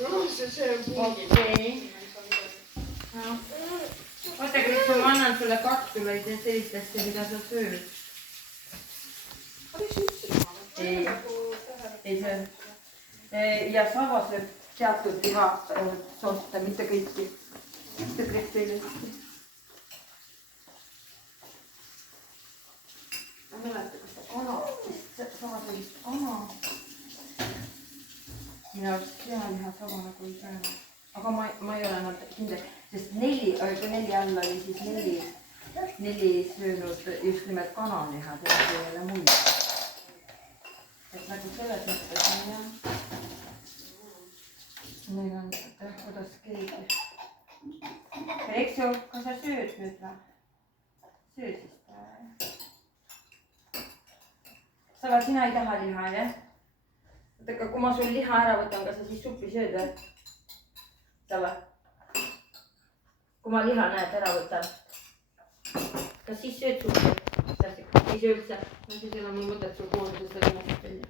see okei. Oota, Kristu, ma annan sulle kartuleid ja sellist asja, mida sa sööd. Ei söö. Ja Sava sööb teatud lihasorte, mitte kõiki. Mitte Kristu ei lõhti. Ma mäleta, kas ta kana, Sava sööb vist kana. Minu arust sealiha Sava nagu ei söönud. Aga ma ei ole nad kindel, sest kui 4 all oli, siis 4 söönud just nimelt kanaliha, tead ei ole muid. Et nagu selles mõttes on jah. Meil on, kuidas keegi. Reksu, kas sa sööd nüüd või? Sööd siis ta. Sava, sina ei taha liha, jah? Aga kui ma sul liha ära võtan, kas sa siis suppi sööd või? Sava. Kui ma liha näed ära võtan. Kas siis sööd suppi? Ei söö üldse. Ma siis enam ei mõtet sul kooluse seda lihast välja.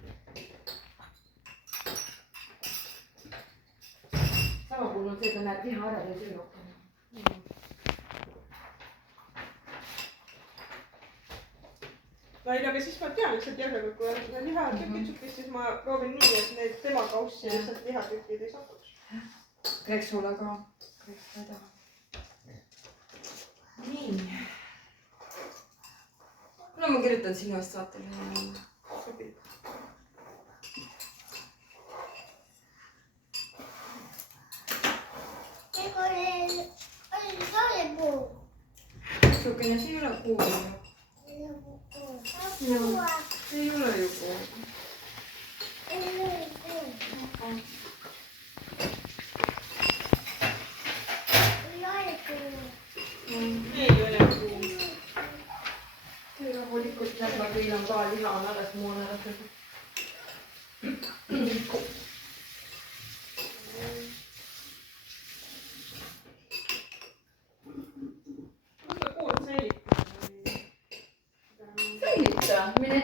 Sava puhul on see, ta näeb liha ära ja söö rohkem. No ei, aga siis ma tean lihtsalt järgmine, kui on lihatükid supis, siis ma proovin nii, et need tema kaussi ja lihtsalt lihatükid ei satuks. Kreksule ka. Kreks ei taha. Nii. No ma kirjutan sinu eest saatele. Sobib. Sukene, see ei ole kuul. See ei ole ju kuul. Ei ole kuul. Rahulikult näeb, teil on ka liha on alles moon ära söödud. Kus ta kuul säilitab? Säilita, mine